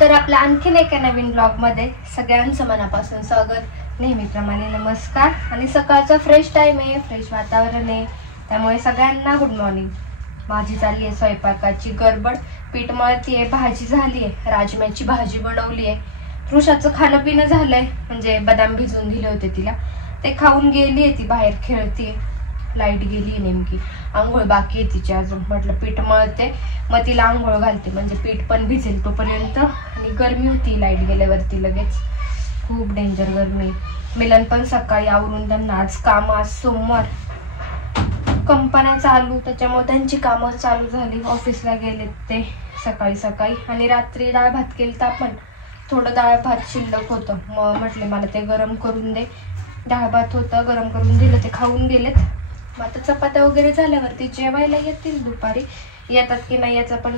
तर आपल्या आणखीन एका नवीन ब्लॉग मध्ये सगळ्यांचं मनापासून स्वागत। नेहमीप्रमाणे नमस्कार। आणि सकाळचा फ्रेश टाइम आहे, फ्रेश वातावरण आहे, त्यामुळे सगळ्यांना गुड मॉर्निंग। माझी चालली आहे स्वयंपाकाची गडबड, पीठ मळतीये, भाजी झाली आहे, राजम्याची भाजी बनवली आहे, ऋषाचं खाणं पिणं झालंय, म्हणजे बदाम भिजवून दिले होते तिला, ते खाऊन गेली आहे, ती बाहेर खेळतीये। लाईट गेली नेमकी, आंघोळ बाकी आहे तिची अजून, म्हटलं पीठ मळते मग तिला आंघोळ घालते, म्हणजे पीठ पण भिजेल तोपर्यंत। आणि गरमी होती लाईट गेल्यावरती, लगेच खूप डेंजर गरमी। मिलन पण सकाळी आवरून, त्यांना आज काम, आज सोमवार, कंपन्या चालू, त्याच्यामुळे त्यांची कामं चालू झाली, ऑफिसला गेलेत ते सकाळी सकाळी। आणि रात्री डाळ भात केलता, पण थोडं डाळ भात शिल्लक होतं, मग म्हटले मला ते गरम करून दे। डाळ भात होतं, गरम करून दिलं, ते खाऊन गेलेत। मग आता चपात्या वगैरे झाल्यावरती जेवायला येतील, दुपारी येतात की नाही याचा पण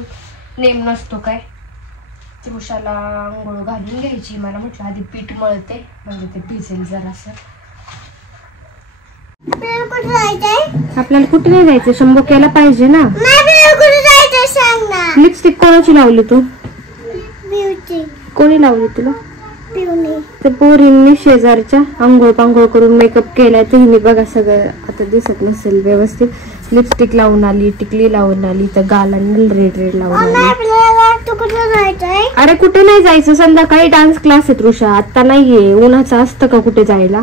नेम नसतो काय। ऋषाला आंघोळ घालून घ्यायची, मला म्हटलं आधी पीठ मळते, म्हणजे ते भिजेल जरासं। आपल्याला कुठे नाही जायचं, शंभू केला पाहिजे ना। लिपस्टिक कोणाची लावली तू? कोणी लावली तुला? ते पोरींनी शेजारच्या आंघोळ पांघोळ करून मेकअप केलाय, तर हिने बघा सगळं आता दिसत नसेल व्यवस्थित, लिपस्टिक लावून आली, टिकली लावून आली, तर गालांना रेड रेड लावून आली। अरे कुठे नाही जायचं, संध्याकाळी डान्स क्लास आहे ऋषा, आता नाहीये, उन्हाचं असतं का कुठे जायला,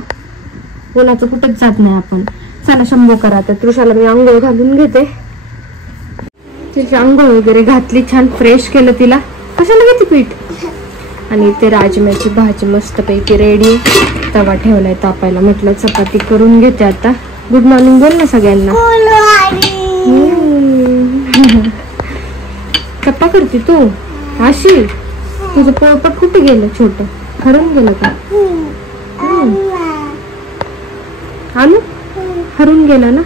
उन्हाचं कुठेच जात नाही आपण। चला शंभू करा आता, ऋषाला मी आंघोळ घालून घेते, तिची आंघोळ वगैरे घातली, छान फ्रेश केलं तिला। कशाला घेते पीठ? आणि ते राजम्याची भाजी मस्त पैकी रेडी, तवा ठेवलाय तापायला, म्हटलं चपाती करून घेते आता। गुड मॉर्निंग बोल ना सगळ्यांना। चप्पा करते तू अशी? तुझं पोळपट कुठे गेलं, छोट हरून गेलं का? आणू हरून गेलं ना,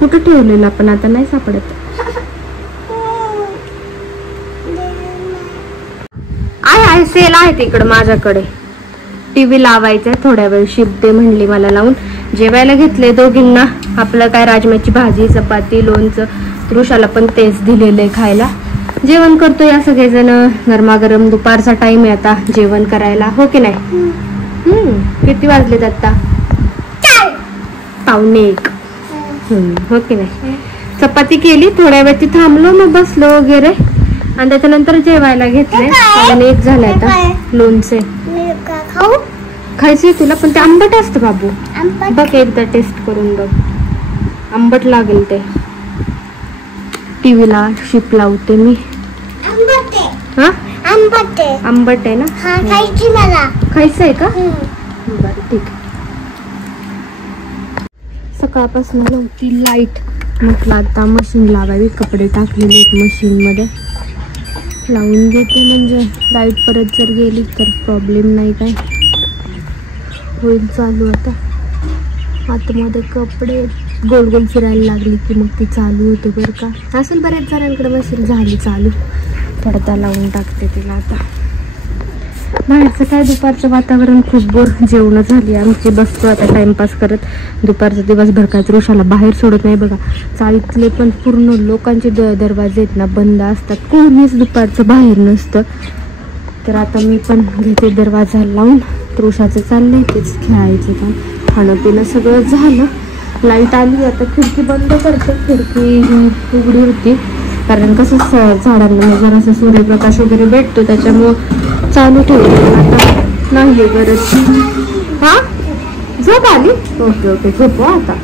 कुठं ठेवलेलं आपण, आता नाही सापडत। आहे सेल आहे तिकडं माझ्याकडे, टीव्ही लावायचंय, थोड्या वेळ शिप दे म्हणली मला लावून। जेवायला घेतले दोघींना, आपलं काय राजम्याची भाजी, चपाती, लोणचं, ऋषाला पण तेच दिलेलं खायला। जेवण करतो या सगळेजण गरमागरम, दुपारचा टाइम आहे आता जेवण करायला, हो की नाही? किती वाजलेत आता? 1:45, हो की नाही? चपाती केली, थोड्या वेळ ती थांबलो, मग बसलो वगैरे, आणि त्याच्यानंतर जेवायला घेतले। आणि एक झालं आता लोणचे खायचंय तुला, पण ते आंबट असतं बाबू, बघ एकदा टेस्ट करून बघ, आंबट लागेल ते। टीव्हीला शिप लावते मी। हा आंबट आहे ना, खायचंय का? बरं ठीक आहे। सकाळपासून नव्हती लाईट, म्हटलं आता मशीन लावावी, कपडे टाकलेले आहेत मशीन मध्ये, लावून घेते, म्हणजे लाईट परत जर गेली तर प्रॉब्लेम नाही, काय होईल चालू। आता आतमध्ये कपडे गोल गोल फिरायला लागली की मग ती चालू होते बरं का। असेल बऱ्याच जणांकडे मशीन झाली चालू, पडदा लावून टाकते तिला आता। बाहेरचं काय, दुपारचं वातावरण खूप बोर, जेवण झाली आमची, बसतो आता टाइमपास करत। दुपारचं दिवसभर काय ऋषाला बाहेर सोडत नाही बघा, चाळीतले पण पूर्ण लोकांचे दरवाजे आहेत ना बंद असतात, कोणीच दुपारचं बाहेर नसतं। तर आता मी पण घेते दरवाजा लावून, ऋषाचं चाललंय तेच खेळायचं काम, खाणं पिणं सगळं झालं। लाईट आली, आता खिडकी बंद करते, खिडकी उघडी होती कारण कसं झाडांना जरासा सूर्यप्रकाश वगैरे भेटतो, त्याच्यामुळं चालू ठेवलं, आता नाही गरज। हा झोप आली, ओके ओके झोप आता।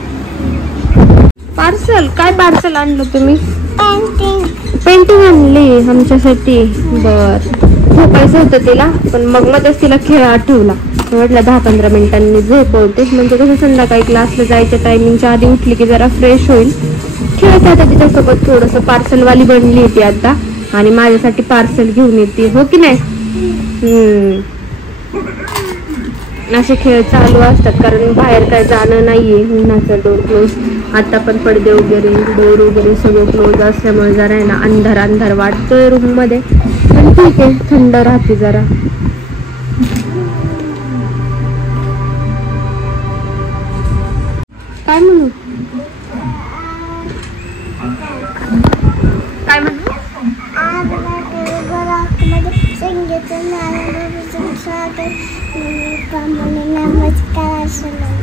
पार्सल काय, पार्सल आणलं तुम्ही? पेंटिंग आणली आमच्यासाठी, बर। झोपायचं होतं तिला, पण मग मध्येच तिला खेळ आठवला, म्हटलं 10-15 मिनिटांनी झोपवते, म्हणजे कसं संध्याकाळी क्लासला जायच्या टायमिंगच्या आधी उठली की जरा फ्रेश होईल। खेळते आता तिच्यासोबत थोडंसं, पार्सलवाली बनली होती आता, आणि माझ्यासाठी पार्सल घेऊन येते, हो की नाही? असे खेळ चालू असतात, कारण बाहेर काय जाणं नाहीये, उन्हाचा डोर क्लोज, आता पण पडदे वगैरे, डोर वगैरे सगळं क्लोज असल्यामुळे जरा आहे ना अंधार अंधार वाटतोय रूम मध्ये, पण ठीक आहे, थंड राहते जरा। काय म्हणू, काय म्हणू?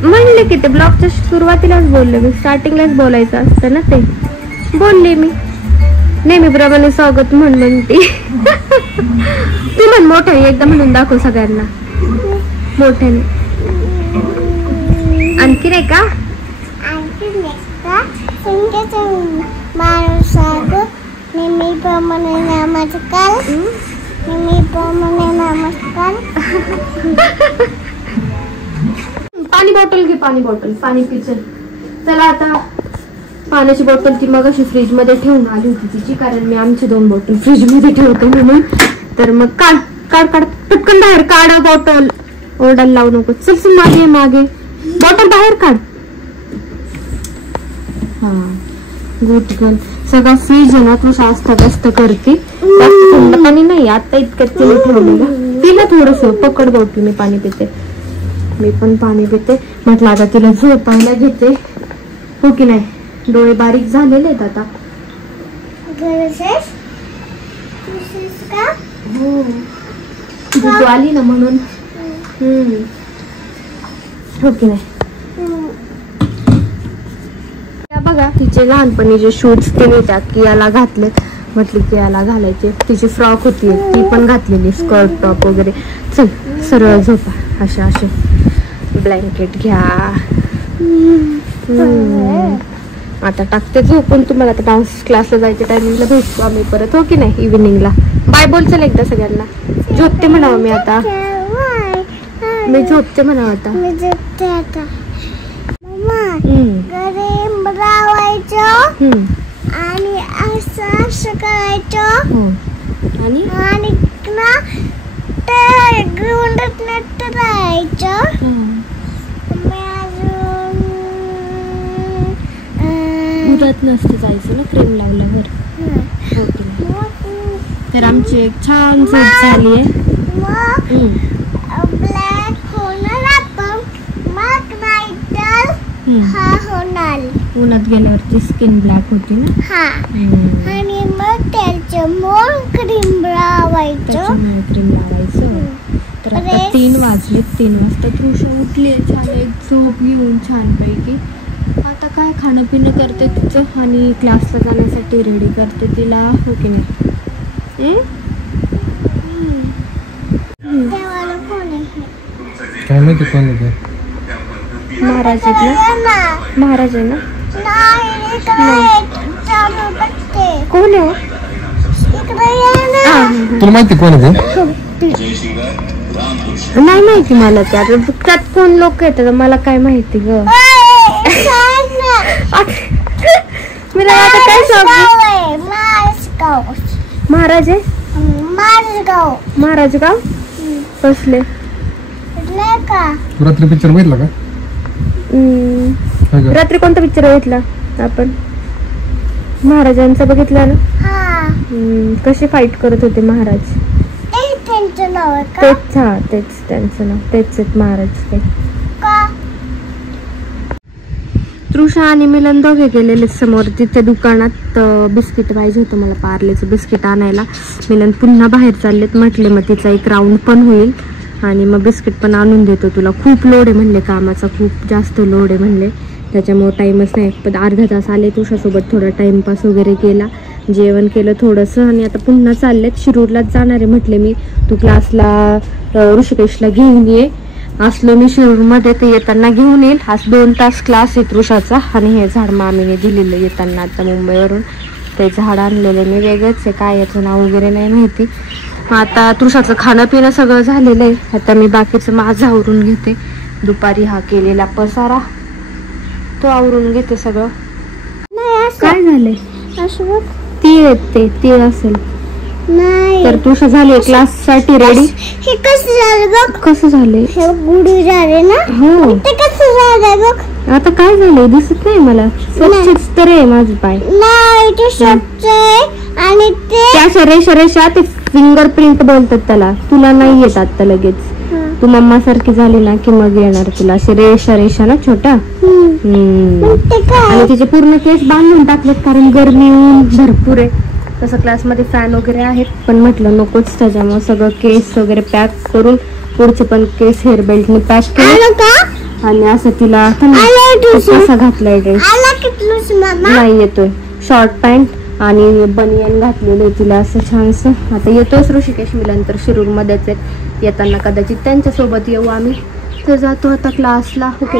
म्हणले की ते ब्लॉगच्या सुरुवातीलाच बोलले मी, स्टार्टिंगलाच बोलायचं असतं ना, ते बोलले मी. नेहमीप्रमाणे स्वागत म्हणते. तू म्हण मोठ्याने एकदा म्हणून दाखव सगळ्यांना मोठ्याने. आणखी नाही का? पाणी बॉटल घे, पाणी बॉटल, पाणी पिचल. चला आता पाण्याची बॉटल ती मग अशी फ्रीज मध्ये ठेवून आली होती तिची, कारण मी आमची 2 बॉटल फ्रीज मध्ये ठेवते म्हणून. तर मग काढ काढ काढ पटकन बाहेर काढा बॉटल. ओरडायला लावू नको. चल चल मागे मागे बॉटल बाहेर काढ. हा गुड गर्ल. सगळं फ्रीज आहे ना तू शास्त्र व्यस्त करते. थंड पाणी नाही आता इतक्यात तिने ठेवलेलं. तिला थोडस पकड बॉटल, मी पाणी पिते. मी पण पाणी पिते. म्हटलं आता तिला झोपायला घेते, हो की नाही. डोळे बारीक झालेले आहेत आता. तू आली ना म्हणून. हो की नाही. बघा तिचे लहानपणीचे शूज तिने त्या कियाला घातलेत. म्हटली कियाला घालायचे. तिची फ्रॉक होती ती पण घातलेली, स्कर्ट टॉप वगैरे. चल सरळ झोपा. अशा असे ब्लँकेट घ्या. आता टाकते झोपून. तुम्हाला आता डान्स क्लासला जायच्या टायमिंगला भेटतो आम्ही परत, हो की नाही, इव्हिनिंगला. बाय बोल चल एकदा सगळ्यांना. झोपते म्हणावं मी आता. मी झोपते म्हणावं आता. आणि असं करायचं आणि ग्राउंडात नट राहायचं. उडत नसतं जायचं ना क्रीम लावल्यावर. तर आमची एक छान झोप झाली आहे. ब्लॅक होणार आपण, मग नाहीतर हा होणार. उन्हात गेल्यावरची स्किन ब्लॅक होती ना. हा. आणि मग त्याच्यामुळे क्रीम लावायचं. क्रीम लावायचं. तर आता 3 वाजले. 3 वाजता तृषा उठली, छान एक झोप घेऊन छानपैकी. आता काय खाणं पिणं करते तिचं आणि क्लासला जाण्यासाठी रेडी करते तिला, हो की नाही. काय माहिती कोण आहे? महाराज आहेत ना. महाराज आहे ना. कोण आहे? तुला माहिती कोण आहे? नाही माहिती मला. त्यात कोण लोक येतात मला काय माहिती ग. मला आता काय सांगू. महाराज आहे. महाराज गाव कसले? रात्री पिक्चर बघितला का? रात्री कोणता पिक्चर बघितला आपण? महाराजांचा बघितला ना. कसे फाईट करत होते महाराज. तेच. हा तेच त्यांचं नाव. तेच महाराज. ते तृषा आणि मिलन दोघे गेलेले समोर तिथे दुकानात. बिस्किट पाहिजे होतं मला, पार्लेचं बिस्किट आणायला. मिलन पुन्हा बाहेर चाललेत. म्हटले मग तिचा एक राऊंड पण होईल आणि मग बिस्किट पण आणून देतो तुला. खूप लोड आहे म्हणले कामाचा, खूप जास्त लोड आहे म्हणले, त्याच्यामुळे टाईमच नाही. पण अर्धा तास आले तुझ्यासोबत, थोडा टाईमपास वगैरे केला, जेवण केलं थोडंसं आणि आता पुन्हा चाललेत. शिरूरलाच जाणार आहे म्हटले मी. तू क्लासला ऋषिकेशला घेऊन ये. असलो मी शिरूरमध्ये ते येताना घेऊन येईल. आज 2 तास क्लास आहे तृषाचा. आणि हे झाड मामीने दिलेलं येताना आता मुंबईवरून. ते झाड आणलेलं मी वेगळंच आहे, काय याचं नाव वगैरे नाही माहिती. आता तृषाचं खाणं पिणं सगळं झालेलं आहे. आता मी बाकीचं माझं आवरून घेते. दुपारी हा केलेला पसारा तो आवरून घेते सगळं. काय झालंय? तीळ येते, तीळ असेल. तर तृषा झाली क्लास साठी रेडी. हे कसं झालं बघ. कसं झालंय? हे गुढी झाले ना. हो. ते कसं झालं बघ. आता काय झालंय दिसत नाही मला. स्वच्छच तर आहे माझं पाय. नाही ते स्वच्छ आहे. आणि ते त्या रेषा रेषा ते फिंगरप्रिंट बोलतात त्याला. तुला नाही येत आता लगेच. तू मम्मा सारखी झाली ना की मग येणार तुला असे रेषा रेषा ना छोटा. आणि तिचे पूर्ण केस बांधून टाकलेत कारण गरमी ऊन भरपूर आहे. तसं क्लासमध्ये फॅन वगैरे आहेत, पण म्हटलं नकोच, त्याच्यामुळे सगळं केस वगैरे पॅक करून पुढचे पण केस हेअर बेल्टने पॅक केले आणि असं तिला कसा घातलाय ड्रेस नाही येतोय, शॉर्ट पॅन्ट आणि बनियन घातलेलं आहे तिला असं छानसं. आता येतोच ऋषिकेश मिलन तर शिरूरमध्येच आहेत, येताना कदाचित त्यांच्यासोबत येऊ आम्ही. तर जातो आता क्लासला. ओके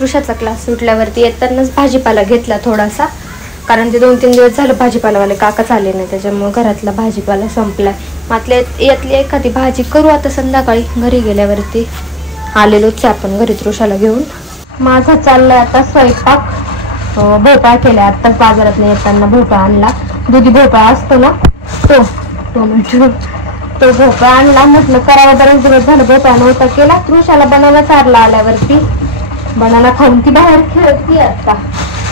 ऋषाचा क्लास सुटल्यावरती येतानाच भाजीपाला घेतला थोडासा, कारण ते 2-3 दिवस झालं भाजीपालावाले काकाच आले नाही, त्याच्यामुळे घरातला भाजीपाला संपलाय. मातल्या यातली एखादी भाजी करू आता संध्याकाळी घरी गेल्यावरती. आलेलोच आपण घरी ऋषाला घेऊन. माझा चाललाय आता स्वयंपाक. भोपळा केला आत्ताच बाजारात नाही येताना, भोपळा आणला, दुधी भोपळा असतो ना तो भोपळा आणला. म्हटलं करावा, बरेच दिवस झालं भोपळा नव्हता केला. ऋषाला बनाना चारला आल्यावरती, बनाना खाऊन ती बाहेर खेळती आता.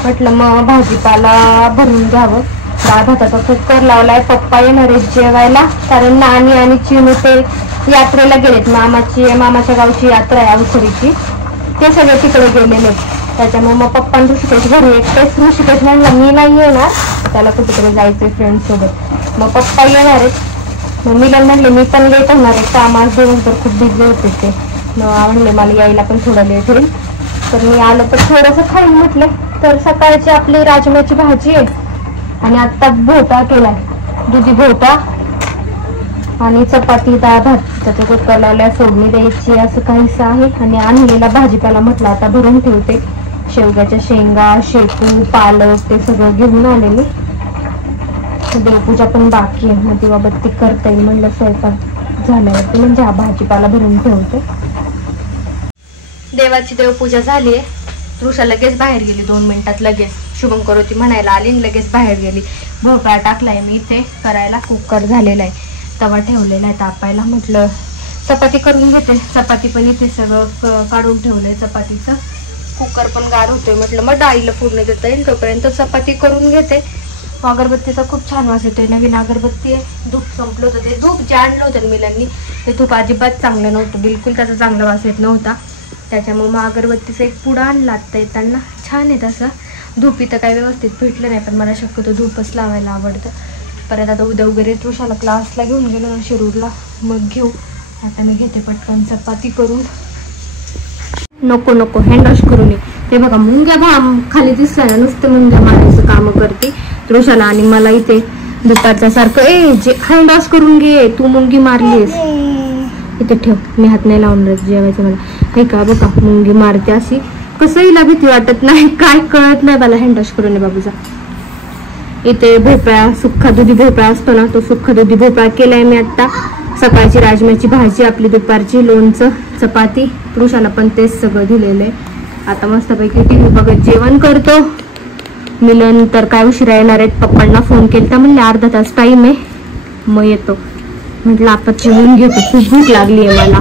म्हटलं मग भाजीपाला भरून घ्यावं. डाळ भाताचा कुकर लावलाय. पप्पा येणार आहेत जेवायला, कारण नानी आणि चिनू ते यात्रेला गेलेत. मामाच्या गावची यात्रा आहे अवसरीची, ते सगळे तिकडे गेलेले. त्याच्यामुळे मग पप्पा ऋषिकेश घरी एकटेच. ऋषिकेश म्हणला मी नाही येणार, त्याला कुठेतरी जायचंय फ्रेंड सोबत. मग पप्पा येणार आहेत. मग मिलन म्हणले मी पण लेट होणार आहे, काम आज दिवसभर खूप बिझी होते ते. म्हणले मला यायला पण थोडं लेट होईल, तर मी आलं तर थोडंसं खाईन म्हटलं. तर सकाळची आपली राजम्याची भाजी आहे आणि आत्ता भोपळा केलाय, दुधी भोपळा आणि चपाती, डाळ भात. त्याच्या कुकर लावल्या, फोडणी द्यायची असं काहीसं आहे. आणि आणलेला भाजीपाला म्हटलं आता भरून ठेवते. शेवग्याच्या शेंगा, शेपू, पालक ते सगळं घेऊन आलेली. देवपूजा पण बाकी आहे, मग दिवाबत्ती करता येईल म्हणलं स्वयंपाक झाल्यावरती, म्हणजे हा भाजीपाला भरून ठेवते. देवाची देवपूजा झाली आहे. ऋषा लगेच बाहेर गेली 2 मिनिटात, लगेच शुभम करोती म्हणायला आली आणि लगेच बाहेर गेली. भोपळा टाकलाय मी इथे करायला, कुकर झालेला आहे, तवा ठेवलेला आहे तापायला. म्हटलं चपाती करून घेते, चपाती पण इथे सगळं काढून ठेवलंय चपातीचं. कुकर पण गार होतोय, म्हटलं मग डाळीला फोडणी देता येईल तोपर्यंत चपाती करून घेते. अगरबत्तीचा खूप छान वास येतोय, नवीन अगरबत्ती आहे. धूप संपलं होतं, ते धूप जे आणलं होतं मिलांनी ते धूप अजिबात चांगलं नव्हतं, बिलकुल त्याचा चांगला वास येत नव्हता. त्याच्यामुळे मग अगरबत्तीचा एक पुडा आणला आता येताना, छान आहे तसं. धूप इथं काही व्यवस्थित भेटलं नाही, पण मला शक्यतो धूपच लावायला आवडतं. परत आता उद्या वगैरे ऋषाला क्लासला घेऊन गेलो ना शिरूरला, मग घेऊ. आता मी घेते पटकन चपाती करून. नको हँड वॉश करून ये. ते बघा मुंग्या खाली दिसल्या ना, नुसतं मुंग्या मारायचं काम करते ऋषाला आणि मला इथे दुपारच्या सारखं जे हँड वॉश करून घे, तू मुंगी मारलीस. इथे ठेव, मी हात नाही लावून जेवायचं मला. हे का बघा मुंगी मारते अशी, कसंही भीती वाटत नाही, काय कळत नाही मला. हँड वॉश करून बाबूचा. इथे भोपळा, सुक्खा दुधी भोपळा असतो ना, तो सुक्खा दुधी भोपळा केलाय मी आता. सकाळची राजम्याची भाजी आपली, दुपारची लोणचं, चपाती. ऋषाला पण तेच सगळं दिलेलं आहे. आता मस्तपैकी टीव्ही बघत जेवण करतो. मिलन तर काय उशिरा येणार आहेत, पप्पांना फोन केला म्हणले अर्धा तास टाइम आहे, मग येतो. म्हटलं आपण जेवून घेतो, खूप भूक लागली आहे मला.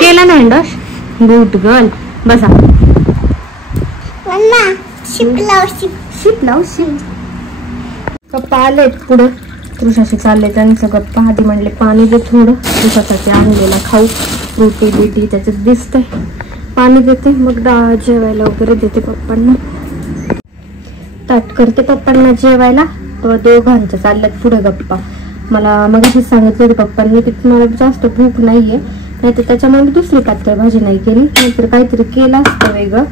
केला ना हँड वॉश, गुड गर्ल. बसा. पप्पा आलेत पुढं, ऋषाशी चालले त्यांचं गप्पा. आधी म्हणले पाणी दे थोडं, ऋषासाठी आणलेला खाऊ रोटी बिटी त्याच्यात दिसतंय. पाणी देते, मग डाळ जेवायला वगैरे देते पप्पांना. ताट करते पप्पांना जेवायला. तर दोघांचं चालल्यात पुढे गप्पा. मला मग असं सांगितलं होतं पप्पांनी की मला जास्त भूक नाहीये, नाही तर त्याच्यामुळे मी दुसरी पातळ भाजी नाही केली, नाहीतर काहीतरी केलं असतं वेगळं.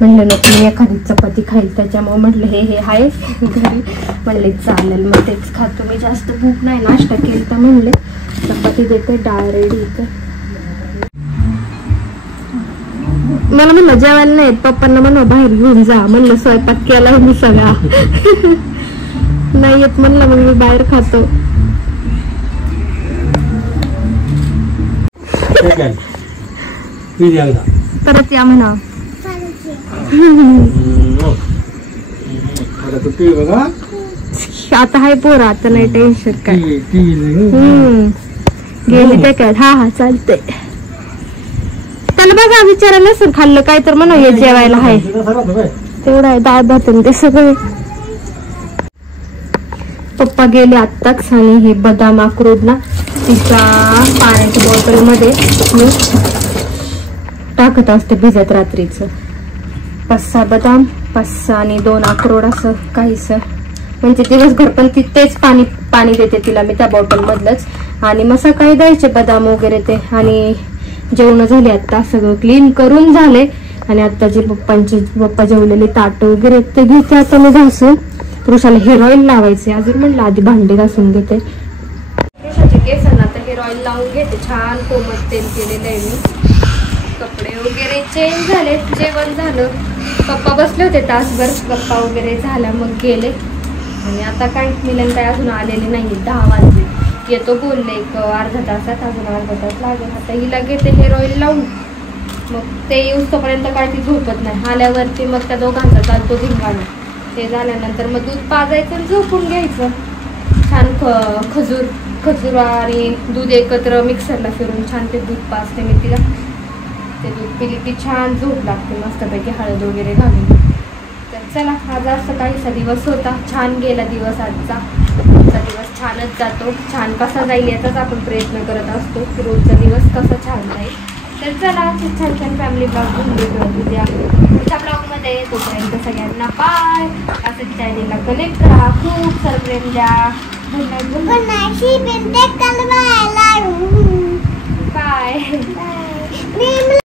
म्हणलं नको मी एखादी चपाती खाईल, त्याच्यामुळे म्हटलं हे आहे घरी, म्हणले चालेल मग तेच खातो मी, जास्त भूक नाही. नाश्ता केला तर म्हणले चपाती देते, डाळ रेडी इथे. मला म्हणलं जेवायला नाही, पप्पांना म्हणलं बाहेर घेऊन जा. म्हणलं स्वयंपाक केलाय मी सगळा नाही येत म्हणलं, मग मी बाहेर खातो. परत या म्हणा. आता हाय पोरा, आता नाही टेन्शन काय. गेली ते काय. हा चालतंय. त्याला बघा विचारायला नसेल खाल्लं काय तर म्हणा हे जेवायला आहे तेवढं आहे. डाळ भात ते सगळे. पप्पा गेले आत्ताच आणि हे बदाम अक्रोड ना तिच्या पाण्याच्या बॉटल मध्ये मी टाकत असते भिजत रात्रीच. 5-6 बदाम 5-6 आणि 2 अक्रोड असं काहीस, म्हणजे दिवसभर पण ती तेच पाणी देते तिला मी त्या बॉटल मधलंच. आणि मग सकाळी द्यायचे बदाम वगैरे ते. आणि जेवण झाले आता, सगळं क्लीन करून झाले. आणि आता जे पप्पा जेवलेले ताट वगैरे ते घेते आता मी घासून. पुरुषाला हेअर ऑइल लावायचे अजून, म्हणलं आधी भांडे घासून घेते. पुरुषाचे केसांना तर हेअर ऑइल लावून घेते. छान कोमट तेल केलेलं आहे मी. कपडे वगैरे चेंज झाले, जेवण झालं. पप्पा बसले होते तासभर, गप्पा वगैरे झाला मग गेले. आणि आता काय मिलन काय अजून आलेले नाही. 10 वाजले. येतो बोलले एक अर्धा तासात, अजून अर्धा तास लागेल. आता हिला घेते हेअर ऑइल लावून. मग ते येऊस तोपर्यंत काय ती झोपत नाही. आल्यावरती मग त्या दोघांचा चालतो धिंगाणा. ते झाल्यानंतर मग दूध पाजायचं आणि झोपून घ्यायचं. छान खजूर आणि दूध एकत्र मिक्सरला फिरून छान ते दूध पाजते मी तिला. ते दूध पिली की छान झोप लागते मस्तपैकी हळद वगैरे घालून. तर चला, आज असं काहीसा दिवस होता. छान गेला दिवस आजचा. दिवस छानच जातो. छान कसा जाईल याचाच आपण प्रयत्न करत असतो की रोजचा दिवस कसा छान जाईल. तर चला, छान छान फॅमिली ब्लॉग घेऊन भेटू उद्या पुढच्या ब्लॉगमध्ये. तोपर्यंत सगळ्यांना बाय. असं चॅनेलला कनेक्ट करा. खूप सारं प्रेम द्या. बाय.